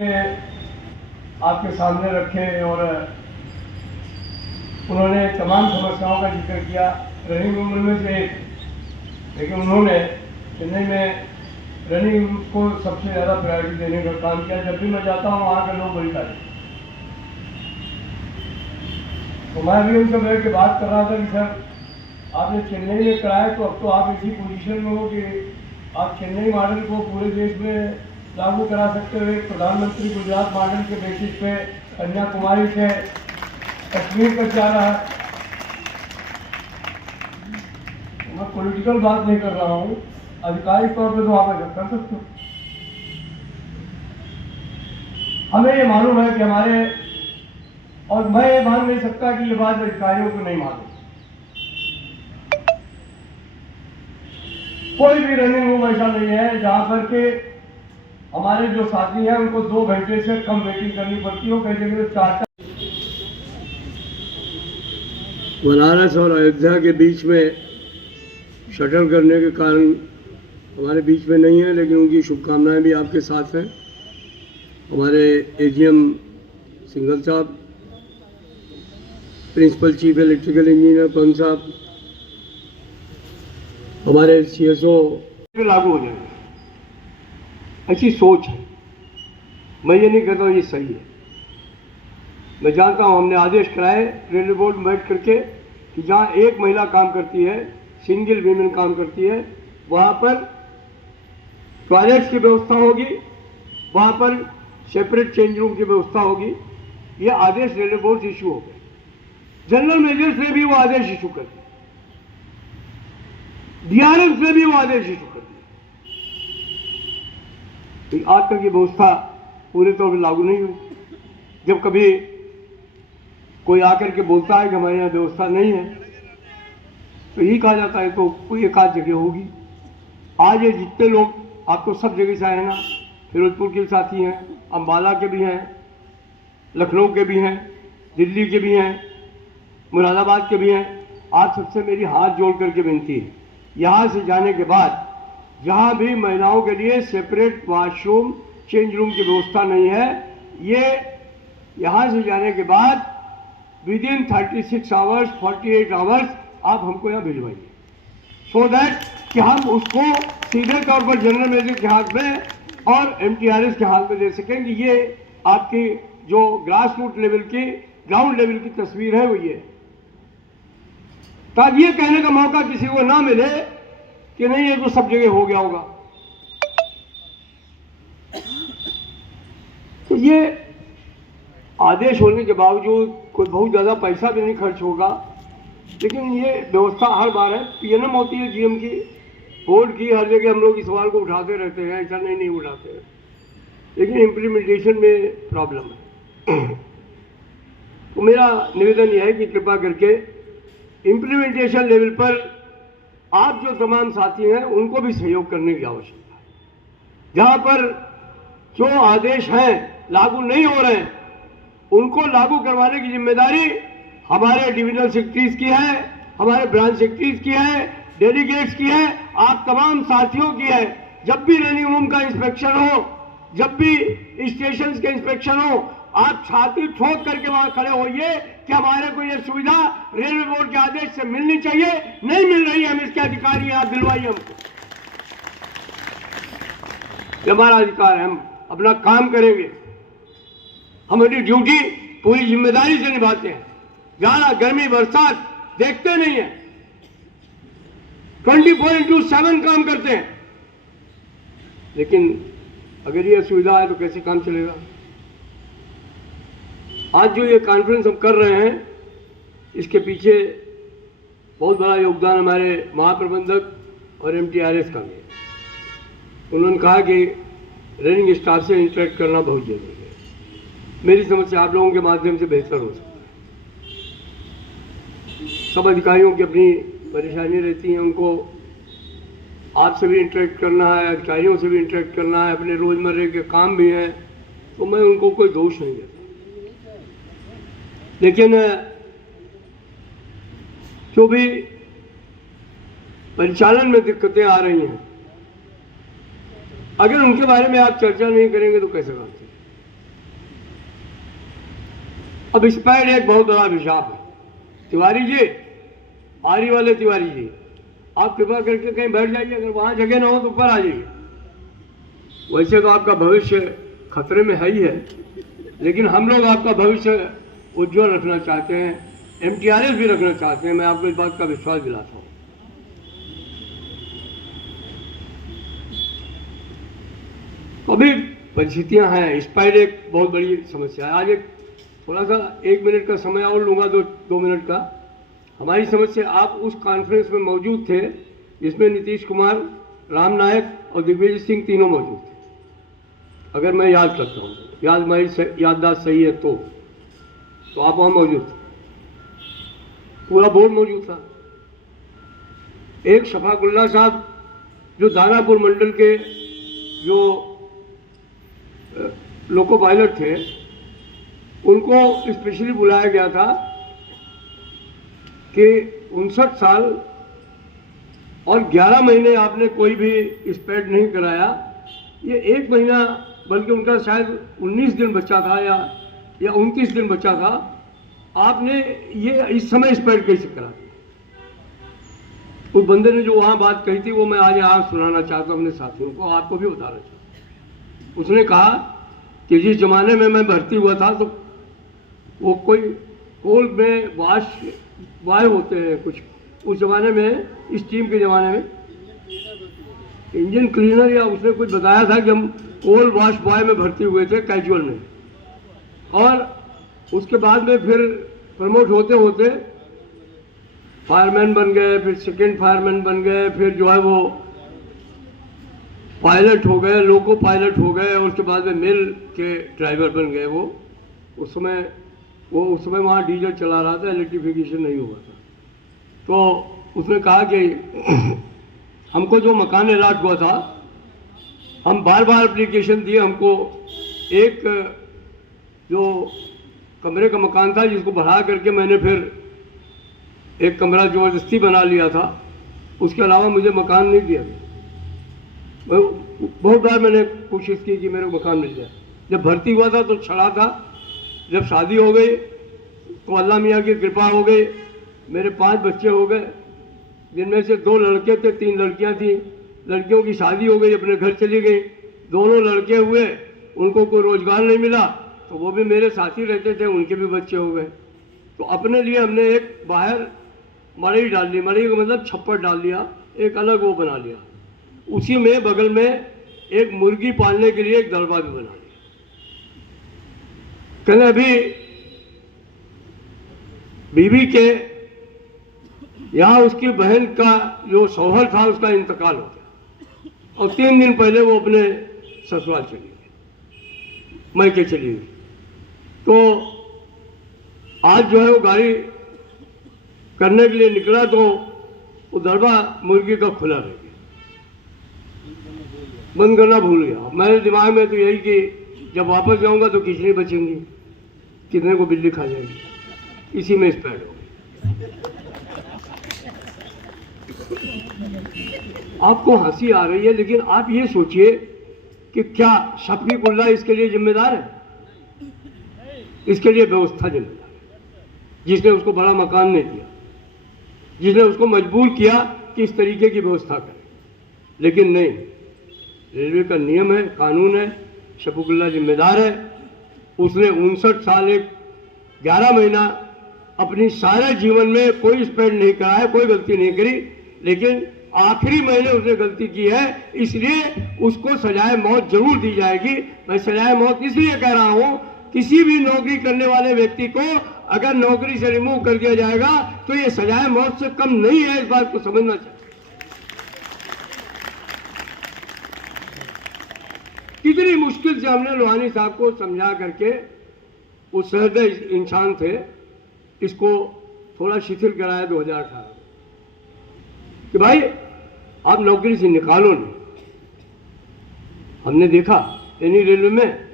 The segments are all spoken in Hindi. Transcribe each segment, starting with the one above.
आपके सामने रखे और उन्होंने तमाम समस्याओं का जिक्र किया। रनिंग रूम में से एक, लेकिन उन्होंने चेन्नई में रनिंग रूम को सबसे ज़्यादा प्रायोरिटी देने का काम किया। जब भी मैं जाता हूँ वहाँ के लोग बड़ी तारीफ। तो मैं भी उनसे बैठ के बात कर रहा था कि सर आपने चेन्नई में कराया, तो अब तो आप ऐसी पोजीशन में हो कि आप चेन्नई मॉडल को पूरे देश में लागू करा सकते हुए प्रधानमंत्री गुजरात मॉडल के बेसिस पे कन्याकुमारी से कश्मीर तक जा रहा है। मैं पॉलिटिकल बात नहीं कर रहा हूँ, आधिकारिक तौर पे तो आप ऐसा कर सकते हो। हमें ये मालूम है कि हमारे, और मैं ये मान नहीं सकता कि ये बात अधिकारियों को नहीं मालूम। कोई भी रनिंग रूम ऐसा नहीं है जहां पर के हमारे जो साथी हैं उनको 2 घंटे से कम वेटिंग करनी पड़ती हो, कई जगह तो 4। बनारस और अयोध्या के बीच में शटल करने के कारण हमारे बीच में नहीं है, लेकिन उनकी शुभकामनाएं भी आपके साथ हैं। हमारे एजीएम सिंघल साहब, प्रिंसिपल चीफ इलेक्ट्रिकल इंजीनियर पवन साहब, हमारे सीएसओ लागू हो जाएगा, ऐसी सोच है। मैं ये नहीं कहता हूँ ये सही है। मैं जानता हूँ, हमने आदेश कराए रेलवे बोर्ड में बैठ करके कि जहाँ एक महिला काम करती है, सिंगल वीमेन काम करती है, वहाँ पर टॉयलेट्स की व्यवस्था होगी, वहाँ पर सेपरेट चेंज रूम की व्यवस्था होगी। ये आदेश रेलवे बोर्ड से इशू हो गए। जनरल मैनेजर से भी वो आदेश इशू कर दिया, डीआरएम से भी वो आदेश इशू कर दिया। तो आज तक ये व्यवस्था पूरे तौर पर लागू नहीं हुई। जब कभी कोई आकर के बोलता है कि हमारे यहाँ व्यवस्था नहीं है, तो यही कहा जाता है तो कोई एक आध जगह होगी। आज ये जितने लोग, आप तो सब जगह से आए हैं ना, फिरोजपुर के साथी हैं, अम्बाला के भी हैं, लखनऊ के भी हैं, दिल्ली के भी हैं, मुरादाबाद के भी हैं। आप सबसे मेरी हाथ जोड़ करके विनती है, यहाँ से जाने के बाद जहाँ भी महिलाओं के लिए सेपरेट वॉशरूम चेंज रूम की व्यवस्था नहीं है, ये यहाँ से जाने के बाद विदिन 36 आवर्स 48 आवर्स आप हमको यहाँ भिजवाइए, सो दैट कि हम उसको सीधे तौर पर जनरल मैनेजर के हाथ में और एमटीआरएस के हाथ में दे सकें कि ये आपकी जो ग्रास रूट लेवल की, ग्राउंड लेवल की तस्वीर है वो ये, ताकि ये कहने का मौका किसी को ना मिले कि नहीं ये तो सब जगह हो गया होगा। तो ये आदेश होने के बावजूद कोई बहुत ज्यादा पैसा भी नहीं खर्च होगा, लेकिन ये व्यवस्था हर बार है, पीएनएम होती है जीएम की, बोर्ड की। हर जगह हम लोग इस सवाल को उठाते रहते हैं, ऐसा नहीं उठाते हैं, लेकिन इम्प्लीमेंटेशन में प्रॉब्लम है। तो मेरा निवेदन यह है कि कृपा करके इम्प्लीमेंटेशन लेवल पर आप जो तमाम साथी हैं उनको भी सहयोग करने की आवश्यकता है। जहां पर जो आदेश हैं लागू नहीं हो रहे हैं, उनको लागू करवाने की जिम्मेदारी हमारे डिविजनल सेक्रेटरीज की है, हमारे ब्रांच सेक्रेटरीज की है, डेलीगेट्स की है, आप तमाम साथियों की है। जब भी रनिंग रूम का इंस्पेक्शन हो, जब भी स्टेशन के इंस्पेक्शन हो, आप छाती ठोक करके वहां खड़े होइए कि हमारे को यह सुविधा रेलवे बोर्ड के आदेश से मिलनी चाहिए, नहीं मिल रही है, हम इसके अधिकारी हैं, आप दिलवाइए हमको। ये हमारा अधिकार है, हम अपना काम करेंगे, हम अपनी ड्यूटी पूरी जिम्मेदारी से निभाते हैं। जाना गर्मी बरसात देखते नहीं है, 24/7 काम करते हैं। लेकिन अगर ये सुविधा है तो कैसे काम चलेगा? आज जो ये कॉन्फ्रेंस हम कर रहे हैं, इसके पीछे बहुत बड़ा योगदान हमारे महाप्रबंधक और एमटीआरएस का भी है। उन्होंने कहा कि रनिंग स्टाफ से इंटरेक्ट करना बहुत जरूरी है। मेरी समझ से आप लोगों के माध्यम से बेहतर हो सकता है। सब अधिकारियों की अपनी परेशानी रहती है, उनको आपसे भी इंटरेक्ट करना है, अधिकारियों से भी इंटरेक्ट करना है, अपने रोजमर्रे के काम भी हैं, तो मैं उनको कोई दोष नहीं देता। लेकिन जो भी परिचालन में दिक्कतें आ रही हैं, अगर उनके बारे में आप चर्चा नहीं करेंगे तो कैसे काम चलेगा? अब स्पैड एक बहुत बड़ा अभिशाप है। तिवारी जी, आरी वाले तिवारी जी, आप कृपा करके कहीं बैठ जाइए, अगर वहां जगह ना हो तो ऊपर आ जाइए। वैसे तो आपका भविष्य खतरे में है ही है, लेकिन हम लोग आपका भविष्य उज्जवल रखना चाहते हैं, एमटीआरएस भी रखना चाहते हैं। मैं आपको इस बात का विश्वास दिलाता हूँ। अभी परिस्थितियां हैं, स्पाइड एक बहुत बड़ी समस्या है। आज एक थोड़ा सा 1 मिनट का समय और लूंगा, 2 मिनट का। हमारी समस्या, आप उस कॉन्फ्रेंस में मौजूद थे जिसमें नीतीश कुमार, राम नायक और दिग्विजय सिंह तीनों मौजूद थे, अगर मैं याद करता हूँ, मेरी याददाश्त सही है तो आप वहाँ मौजूद थे, पूरा बोर्ड मौजूद था। एक शफाकुल्ला साहब जो दानापुर मंडल के जो लोको पायलट थे, उनको स्पेशली बुलाया गया था कि 59 साल और 11 महीने आपने कोई भी स्पेड नहीं कराया। ये 1 महीना, बल्कि उनका शायद 19 दिन बच्चा था या 29 दिन बच्चा था, आपने ये इस समय स्पेड कैसे करा? उस बंदे ने जो वहाँ बात कही थी वो मैं आज यहाँ सुनाना चाहता हूँ अपने साथियों को, आपको भी बताना चाहता हूँ। उसने कहा कि जिस जमाने में मैं भर्ती हुआ था तो वो कोई कोल में वाय होते हैं कुछ, उस जमाने में, स्टीम के जमाने में इंजन क्लीनर या उसने कुछ बताया था कि हम कोल वॉश बॉय में भर्ती हुए थे कैजुअल में, और उसके बाद में फिर प्रमोट होते होते फायरमैन बन गए, फिर सेकंड फायरमैन बन गए, फिर जो है वो पायलट हो गए, लोको पायलट हो गए, और उसके बाद में मिल के ड्राइवर बन गए। वो उस समय वहाँ डीजल चला रहा था, इलेक्ट्रिफिकेशन नहीं हुआ था। तो उसने कहा कि हमको जो मकान अलॉट हुआ था, हम बार बार एप्लीकेशन दिए, हमको एक जो कमरे का मकान था जिसको बढ़ा करके मैंने फिर एक कमरा ज़बरदस्ती बना लिया था, उसके अलावा मुझे मकान नहीं दिया। बहुत बार मैंने कोशिश की कि मेरे को मकान मिल जाए। जब भर्ती हुआ था तो छड़ा था, जब शादी हो गई तो अल्लाह मियाँ की कृपा हो गई, मेरे 5 बच्चे हो गए, जिनमें से 2 लड़के थे, 3 लड़कियां थी। लड़कियों की शादी हो गई, अपने घर चली गई। दोनों लड़के हुए, उनको कोई रोजगार नहीं मिला, तो वो भी मेरे साथ ही रहते थे, उनके भी बच्चे हो गए। तो अपने लिए हमने एक बाहर मड़ई डाल ली, मड़ई का मतलब छप्पर डाल लिया, एक अलग वो बना लिया। उसी में बगल में एक मुर्गी पालने के लिए एक दरबा भी बना लिया। कहने अभी बीवी के यहाँ उसकी बहन का जो शौहर था उसका इंतकाल हो गया, और 3 दिन पहले वो अपने ससुराल चली गई, मैके चली गई। तो आज जो है वो गाड़ी करने के लिए निकला तो वो दरबा मुर्गी का खुला रह गया, बंद करना भूल गया। मेरे दिमाग में तो यही कि जब वापस जाऊंगा तो कितनी बचेंगी, कितने को बिल्ली खा जाएगी, इसी में स्पेड हो गई। आपको हंसी आ रही है, लेकिन आप ये सोचिए कि क्या शफीकुल्ला इसके लिए जिम्मेदार है? इसके लिए व्यवस्था जिम्मेदार है, जिसने उसको बड़ा मकान नहीं दिया, जिसने उसको मजबूर किया कि इस तरीके की व्यवस्था करे। लेकिन नहीं, रेलवे का नियम है, कानून है, शफीकुल्ला जिम्मेदार है। उसने 59 साल 11 महीना अपनी सारे जीवन में कोई स्पेड नहीं कराया, कोई गलती नहीं करी, लेकिन आखिरी महीने उसने गलती की है, इसलिए उसको सजाए मौत जरूर दी जाएगी। मैं सजाए मौत इसलिए कह रहा हूं, किसी भी नौकरी करने वाले व्यक्ति को अगर नौकरी से रिमूव कर दिया जाएगा तो ये सजाए मौत से कम नहीं है, इस बात को समझना चाहिए। कितनी मुश्किल से हमने लोहानी साहब को समझा करके, वो सहृदय इंसान थे, इसको थोड़ा शिथिल कराया 2018 कि भाई आप नौकरी से निकालो नहीं। हमने देखा यानी रेलवे में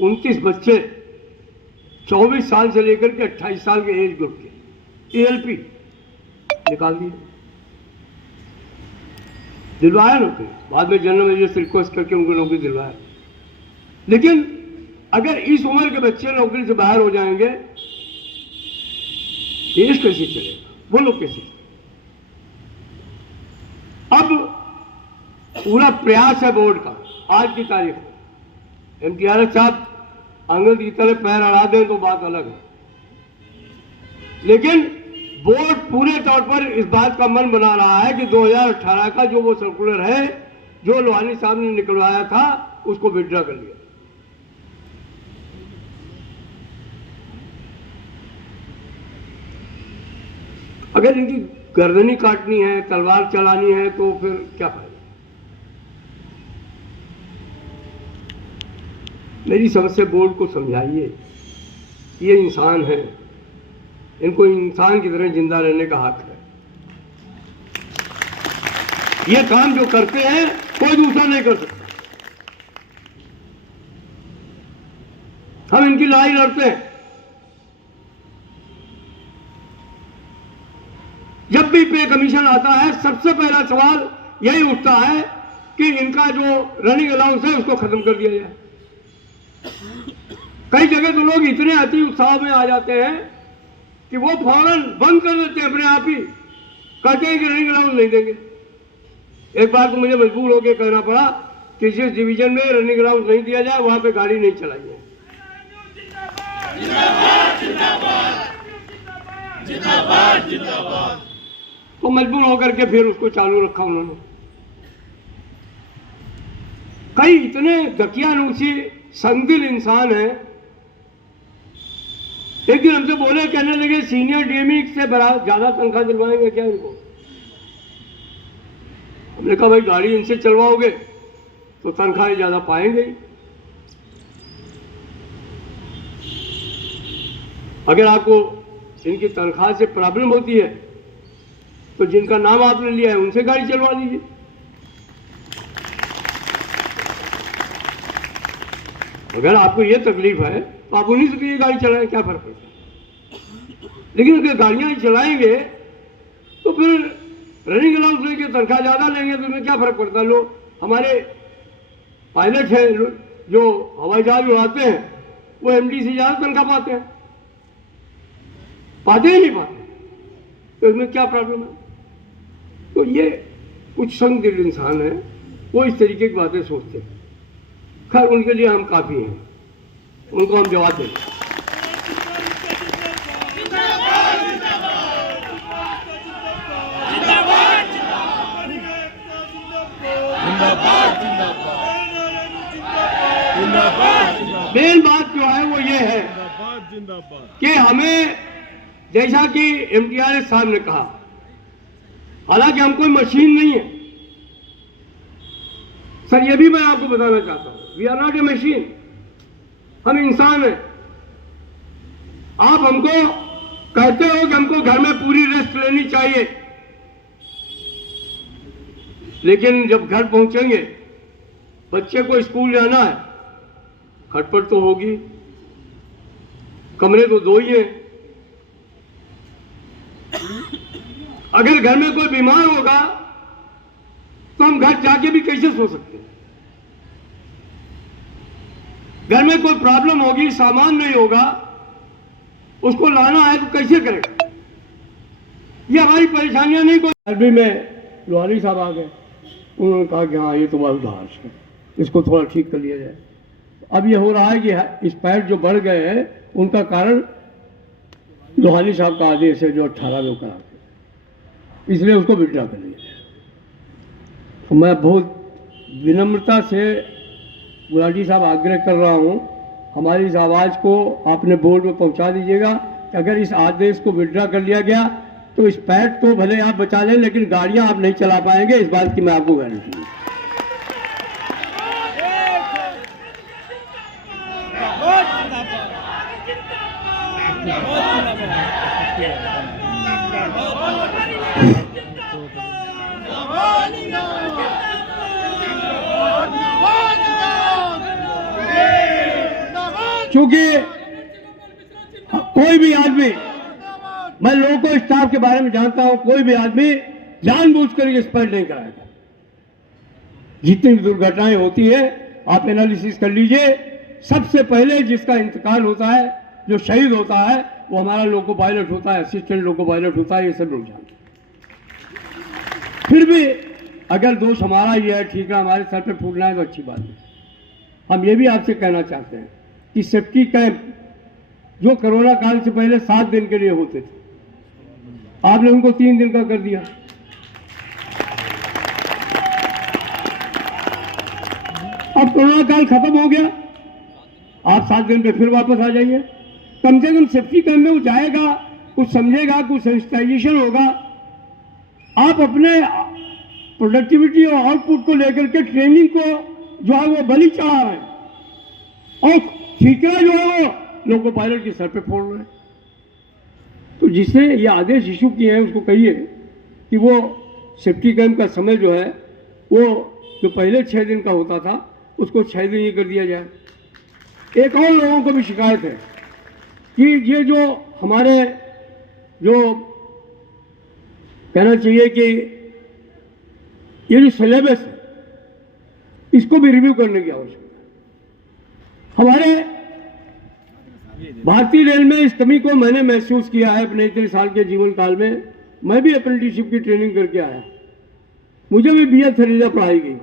29 बच्चे 24 साल से लेकर के 28 साल के एज ग्रुप के ALP निकाल दिए, दिलवाया नौकरी। बाद में जनरल मैनेजर से रिक्वेस्ट करके उनको नौकरी दिलवाया। लेकिन अगर इस उम्र के बच्चे नौकरी से बाहर हो जाएंगे, देश कैसे चलेगा, वो लोग कैसे? अब पूरा प्रयास है बोर्ड का आज की तारीख में, इम्तियाज साहब आंगन की तरह पैर अड़ा दें तो बात अलग है, लेकिन बोर्ड पूरे तौर पर इस बात का मन बना रहा है कि 2018 का जो वो सर्कुलर है जो लोहानी साहब ने निकलवाया था उसको विड्रॉ कर लिया। अगर इनकी गर्दनी काटनी है, तलवार चलानी है, तो फिर क्या फायदा? मेरी समझ से बोर्ड को समझाइए, ये इंसान है, इनको इंसान की तरह जिंदा रहने का हक है। ये काम जो करते हैं कोई दूसरा नहीं कर सकता। हम इनकी लड़ाई लड़ते हैं। जब भी पे कमीशन आता है सबसे पहला सवाल यही उठता है कि इनका जो रनिंग अलाउंस है उसको खत्म कर दिया जाए। कई जगह तो लोग इतने अति उत्साह में आ जाते हैं कि वो फौरन बंद कर देते हैं अपने आप ही, कहते हैं कि रनिंग अलाउंस नहीं देंगे। एक बार तो मुझे मजबूर होकर कहना पड़ा कि जिस डिवीजन में रनिंग अलाउंस नहीं दिया जाए वहां पे गाड़ी नहीं चलाई है। तो मजबूर होकर के फिर उसको चालू रखा उन्होंने। कई इतने दकियानूसी संदिल इंसान है। एक दिन हमसे बोले, कहने लगे सीनियर डीएमई से ज्यादा तनख्वाह दिलवाएंगे क्या इनको? हमने कहा भाई गाड़ी इनसे चलवाओगे तो तनख्वाह ज्यादा पाएंगे ही। अगर आपको इनकी तनख्वाह से प्रॉब्लम होती है तो जिनका नाम आपने लिया है उनसे गाड़ी चलवा दीजिए। अगर आपको ये तकलीफ है तो आप उन्हीं से ये गाड़ी चलाएं, क्या फर्क पड़ता है? लेकिन अगर गाड़ियां ही चलाएंगे तो फिर रनिंग अलाउंस लेके तनख्वाह ज्यादा लेंगे तो इसमें क्या फर्क पड़ता है? लोग हमारे पायलट हैं जो हवाई जहाज उड़ाते हैं वो एमडी से ज्यादा तनख्वाह पाते हैं, पाते ही नहीं पाते, तो इसमें क्या प्रॉब्लम है? तो ये कुछ संग दिल इंसान है, वो इस तरीके की बातें सोचते हैं। खैर उनके लिए हम काफी हैं, उनको हम जवाब देंगे। मेन बात जो है वो ये है कि हमें, जैसा कि इम्तियाज साहब ने कहा, हालांकि हम कोई मशीन नहीं है सर, ये भी मैं आपको बताना चाहता हूं, we are not a machine, हम इंसान हैं। आप हमको कहते हो कि हमको घर में पूरी रेस्ट लेनी चाहिए, लेकिन जब घर पहुंचेंगे, बच्चे को स्कूल जाना है, खटपट तो होगी, कमरे तो दो ही हैं। अगर घर में कोई बीमार होगा तो हम घर जाके भी कैसे सो सकते हैं? घर में कोई प्रॉब्लम होगी, सामान नहीं होगा, उसको लाना है तो कैसे करेगा? ये हमारी परेशानियां नहीं। कोई अरबी में लोहानी साहब आ गए, उन्होंने कहा कि हाँ ये तो बहुत उदास है, इसको थोड़ा ठीक कर लिया जाए। अब ये हो रहा है कि स्पैट जो बढ़ गए हैं उनका कारण लोहानी साहब का आदेश है जो 18 में करा, इसलिए उसको विड्रॉ कर लिया जाए। तो मैं बहुत विनम्रता से गुलाटी साहब आग्रह कर रहा हूँ, हमारी इस आवाज़ को आपने बोर्ड में पहुँचा दीजिएगा कि अगर इस आदेश को विड्रॉ कर लिया गया तो इस पैट को भले आप बचा लें, लेकिन गाड़ियाँ आप नहीं चला पाएंगे, इस बात की मैं आपको गारंटी दूँ। क्योंकि कोई भी आदमी, मैं लोगों स्टाफ के बारे में जानता हूं, कोई भी आदमी जानबूझकर स्पैट नहीं कराएगा। जितनी दुर्घटनाएं होती है आप एनालिसिस कर लीजिए, सबसे पहले जिसका इंतकाल होता है, जो शहीद होता है, वो हमारा लोको पायलट होता है, असिस्टेंट लोको पायलट होता है। ये सब लोग जानते हैं। फिर भी अगर दोष हमारा ये है, ठीक है, हमारे सर पे फूटना है तो अच्छी बात है। हम ये भी आपसे कहना चाहते हैं कि सेफ्टी कैंप जो कोरोना काल से पहले 7 दिन के लिए होते थे, आपने उनको 3 दिन का कर दिया। अब कोरोना काल खत्म हो गया, आप 7 दिन पे फिर वापस आ जाइए। कम से कम सेफ्टी कैंप में वो जाएगा, कुछ समझेगा, कुछ सेंसिटाइजेशन होगा। आप अपने प्रोडक्टिविटी और आउटपुट को लेकर के ट्रेनिंग को जो है वो बलि चढ़ा रहे हैं और ठीकरा जो है वो लोको पायलट के सर पे फोड़ रहे हैं। तो जिसने ये आदेश इशू किए हैं उसको कहिए कि वो सेफ्टी कैंप का समय जो है वो जो पहले 6 दिन का होता था उसको 6 दिन ही कर दिया जाए। एक और लोगों को भी शिकायत है कि ये जो हमारे जो कहना चाहिए कि ये जो सिलेबस है इसको भी रिव्यू करने की आवश्यकता है। हमारे भारतीय रेल में इस कमी को मैंने महसूस किया है अपने इतने साल के जीवन काल में। मैं भी अप्रेंटिसशिप की ट्रेनिंग करके आया, मुझे भी BA थरेजा पढ़ाई गई,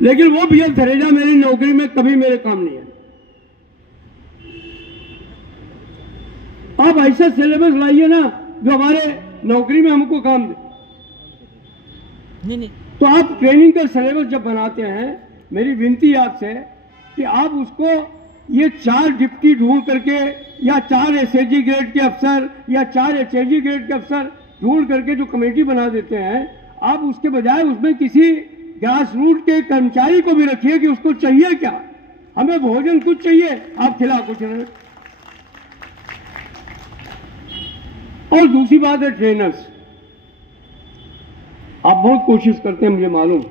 लेकिन वो BA थरेजा मेरी नौकरी में कभी मेरे काम नहीं है। आप ऐसा सिलेबस लाइए ना जो हमारे नौकरी में हमको काम दे। नहीं तो आप ट्रेनिंग का सिलेबस जब बनाते हैं, मेरी विनती आपसे कि आप उसको ये 4 डिप्टी ढूंढ करके या 4 SAG ग्रेड के अफसर या 4 HAG ग्रेड के अफसर ढूंढ करके जो कमेटी बना देते हैं, आप उसके बजाय उसमें किसी ग्रास रूट के कर्मचारी को भी रखिए कि उसको चाहिए क्या, हमें भोजन कुछ चाहिए, आप खिला कुछ नहीं। और दूसरी बात है ट्रेनर्स, आप बहुत कोशिश करते हैं मुझे मालूम,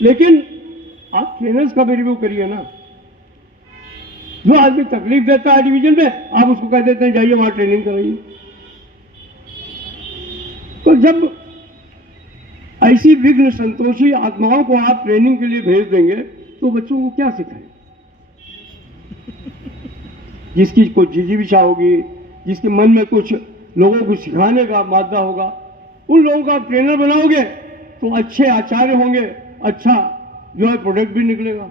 लेकिन आप ट्रेनर्स का भी रिव्यू करिए ना। जो आदमी तकलीफ देता है डिवीजन में, आप उसको कह देते हैं जाइए वहां ट्रेनिंग कराइए। तो जब ऐसी विघ्न संतोषी आत्माओं को आप ट्रेनिंग के लिए भेज देंगे तो बच्चों को क्या सिखाएं? जिसकी कोई जिजीविषा होगी, जिसके मन में कुछ लोगों को सिखाने का मादा होगा, उन लोगों का आप ट्रेनर बनाओगे तो अच्छे आचार्य होंगे, अच्छा जो है प्रोडक्ट भी निकलेगा।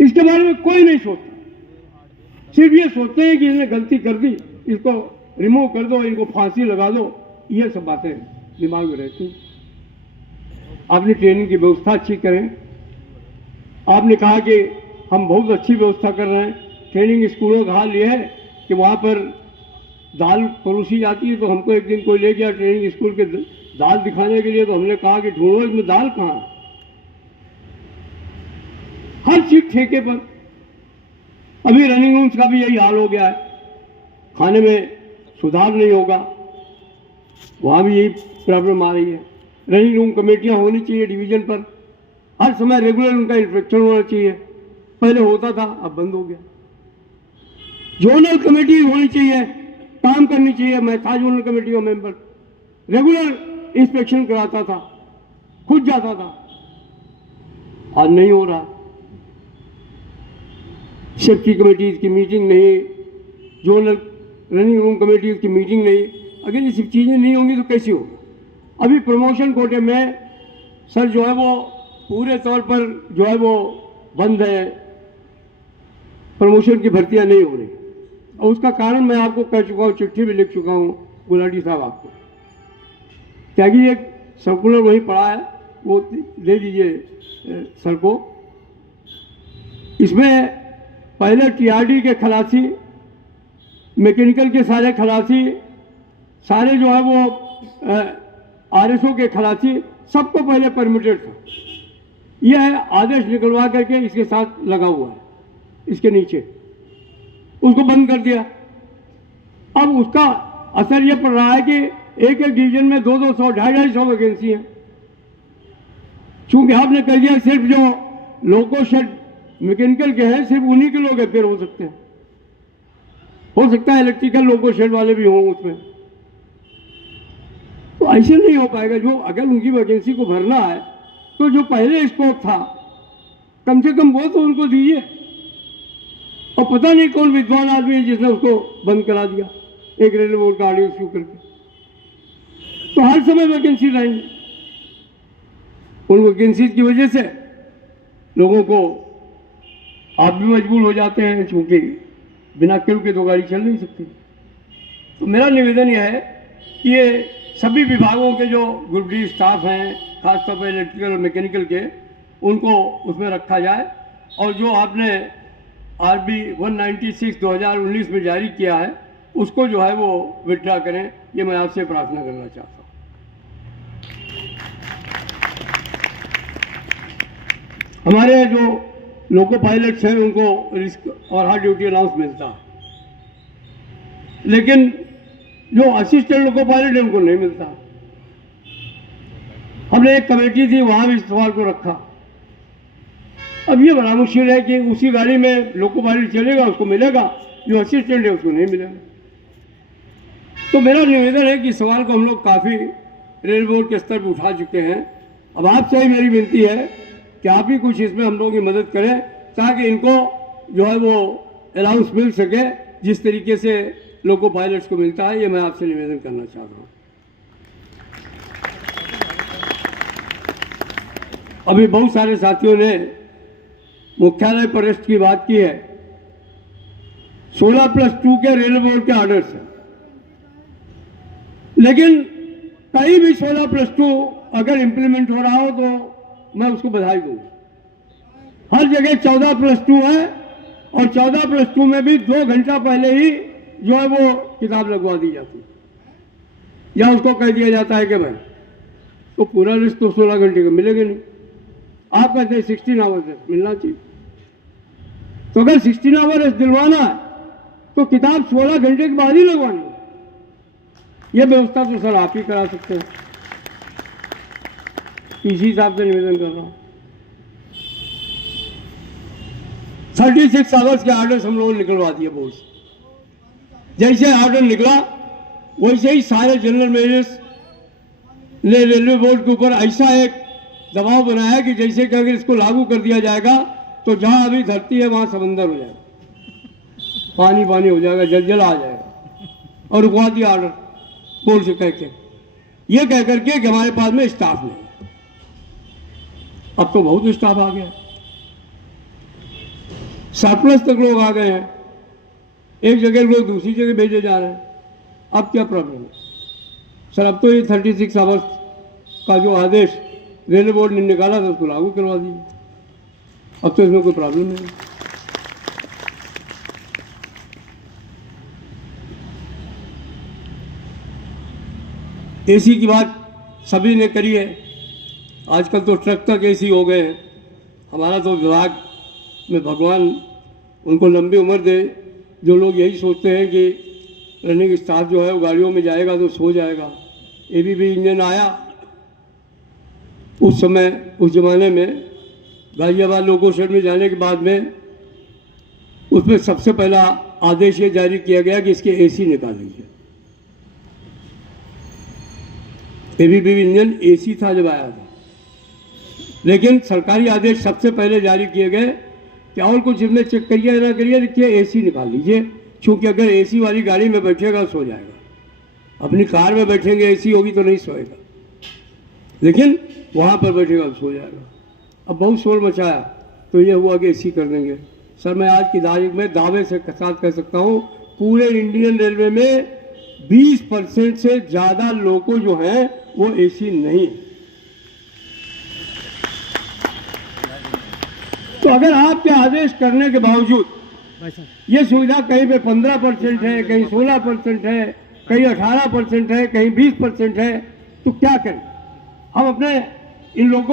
इसके बारे में कोई नहीं सोचता, सिर्फ ये सोचते हैं कि इसने गलती कर दी, इसको रिमूव कर दो, इनको फांसी लगा दो, ये सब बातें दिमाग में रहती हैं। आपने ट्रेनिंग की व्यवस्था अच्छी करें। आपने कहा कि हम बहुत अच्छी व्यवस्था कर रहे हैं, ट्रेनिंग स्कूलों का हाल ये है कि वहाँ पर दाल परोसी जाती है। तो हमको एक दिन कोई ले गया ट्रेनिंग स्कूल के दाल दिखाने के लिए, तो हमने कहा कि ढूंढो इसमें दाल कहाँ है। हर चीज ठेके पर। अभी रनिंग रूम्स का भी यही हाल हो गया है, खाने में सुधार नहीं होगा, वहां भी यही प्रॉब्लम आ रही है। रनिंग रूम कमेटियां होनी चाहिए डिवीजन पर, हर समय रेगुलर उनका इंस्पेक्शन होना चाहिए। पहले होता था, अब बंद हो गया। जोनल कमेटी होनी चाहिए, काम करनी चाहिए। मैं था जोनल कमेटी का मेंबर, रेगुलर इंस्पेक्शन कराता था, खुद जाता था। आज नहीं हो रहा। सेफ्टी कमेटीज की मीटिंग नहीं, जोनल रनिंग रूम कमेटीज की मीटिंग नहीं। अगर ये सब चीज़ें नहीं होंगी तो कैसी होगा? अभी प्रमोशन कोटे में सर जो है वो पूरे तौर पर जो है वो बंद है, प्रमोशन की भर्तियां नहीं हो रही। और उसका कारण मैं आपको कह चुका हूँ, चिट्ठी भी लिख चुका हूँ गुलाटी साहब आपको, क्या कि एक सर्कुलर वहीं पड़ा है, वो दे दीजिए सर को। इसमें पहले TRD के खलासी, मैकेनिकल के सारे खलासी, सारे जो है वो RSO के खलासी, सबको पहले परमिटेड था। यह आदेश निकलवा करके इसके साथ लगा हुआ है, इसके नीचे, उसको बंद कर दिया। अब उसका असर यह पड़ रहा है कि एक एक डिवीजन में 200, 250 वैकेंसी है। चूंकि आपने कर दिया सिर्फ जो लोको शेड मैकेनिकल के हैं, सिर्फ उन्हीं के लोग अपेयर हो सकते हैं। हो सकता है इलेक्ट्रिकल लोको शेड वाले भी हों उसमें, तो ऐसे नहीं हो पाएगा। जो अगर उनकी वैकेंसी को भरना है तो जो पहले स्कोप था कम से कम वो तो उनको दीजिए। और पता नहीं कौन विद्वान आदमी है जिसने उसको बंद करा दिया, एक रेलवे बोर्ड का ऑडियो इश्यू करके। तो हर समय वैकेंसी रहेंगी। उन वैकेंसी की वजह से लोगों को आप भी मजबूर हो जाते हैं, क्योंकि बिना क्यू के तो गाड़ी चल नहीं सकती। तो मेरा निवेदन यह है कि ये सभी विभागों के जो ग्रुप डी स्टाफ हैं, खासतौर पर इलेक्ट्रिकल और मैकेनिकल के, उनको उसमें रखा जाए। और जो आपने RB 196 2019 में जारी किया है, उसको जो है वो विड्रा करें, ये मैं आपसे प्रार्थना करना चाहता हूँ। हमारे जो लोको पायलट्स हैं उनको रिस्क और हार्ड ड्यूटी अलाउंस मिलता है, लेकिन जो असिस्टेंट लोको पायलट है उनको नहीं मिलता। हमने एक कमेटी थी, वहां भी इस सवाल को रखा। अब ये बड़ा मुश्किल है कि उसी गाड़ी में लोको पायलट चलेगा, उसको मिलेगा, जो असिस्टेंट है उसको नहीं मिलेगा। तो मेरा निवेदन है कि सवाल को हम लोग काफ़ी रेल बोर्ड के स्तर पर उठा चुके हैं। अब आपसे ही मेरी विनती है कि आप भी कुछ इसमें हम लोगों की मदद करें, ताकि इनको जो है वो अलाउंस मिल सके जिस तरीके से लोको पायलट्स को मिलता है। ये मैं आपसे निवेदन करना चाहता हूँ। अभी बहुत सारे साथियों ने मुख्यालय पर रेस्ट की बात की है। 16+2 के रेलवे बोर्ड के ऑर्डर्स हैं, लेकिन कहीं भी 16+2 अगर इंप्लीमेंट हो रहा हो तो मैं उसको बधाई दूंगा। हर जगह 14+2 है, और 14+2 में भी 2 घंटा पहले ही जो है वो किताब लगवा दी जाती है, या उसको कह दिया जाता है कि भाई तो पूरा लिस्ट तो 16 घंटे का मिलेगा नहीं। आप कहते हैं 16 आवर्स मिलना चाहिए। तो अगर 16 आवर्स दिलवाना है तो किताब 16 घंटे के बाद ही लगवानी है। यह व्यवस्था तो सर आप ही करा सकते हैं। इसी हिसाब से निवेदन कर रहा हूं। 36 आवर्स के ऑर्डर्स हम लोगों ने निकलवा दिए बोर्ड से। जैसे ऑर्डर निकला वैसे ही सारे जनरल मैनेजर्स ने रेलवे बोर्ड के ऊपर ऐसा एक दबाव बनाया कि जैसे कि अगर इसको लागू कर दिया जाएगा तो जहां अभी धरती है वहां समंदर हो जाएगा, पानी पानी हो जाएगा, जल आ जाएगा। और रुकवा दिया ऑर्डर बोर्ड से कह के, ये कह करके कि हमारे पास में स्टाफ नहीं। अब तो बहुत स्टाफ आ गया, सरप्लस तक लोग आ गए हैं, एक जगह लोग दूसरी जगह भेजे जा रहे हैं। अब क्या प्रॉब्लम है सर? अब तो ये 36 आवर्स का जो आदेश रेलवे बोर्ड ने निकाला था उसको लागू करवा दीजिए। अब तो इसमें कोई प्रॉब्लम नहीं। एसी की बात सभी ने करी है। आजकल तो ट्रक तक एसी हो गए हैं। हमारा तो विभाग में भगवान उनको लंबी उम्र दे, जो लोग यही सोचते हैं कि रनिंग स्टाफ जो है वो गाड़ियों में जाएगा तो सो जाएगा। ABB इंजन आया उस समय, उस जमाने में गाजियाबाद लोको शेड में जाने के बाद में उसमें सबसे पहला आदेश ये जारी किया गया कि इसके AC निकाल लीजिए। ABB इंजन AC था जब आया था, लेकिन सरकारी आदेश सबसे पहले जारी किए गए कि और कुछ इसमें चेक करिए ना करिए, देखिए AC निकाल लीजिए, क्योंकि अगर AC वाली गाड़ी में बैठेगा सो जाएगा। अपनी कार में बैठेंगे AC होगी तो नहीं सोएगा, लेकिन वहाँ पर बैठेगा तो सो जाएगा। अब बहुत शोर मचाया तो ये हुआ कि AC कर देंगे। सर मैं आज की तारीख में दावे से साथ कह सकता हूँ, पूरे इंडियन रेलवे में 20% से ज़्यादा लोको जो हैं वो AC नहीं है। तो अगर आपके आदेश करने के बावजूद ये सुविधा कहीं पे 15% है, कहीं 16% है, कहीं 18% है, कहीं 20% है, तो क्या करें? हम अपने इन लोगों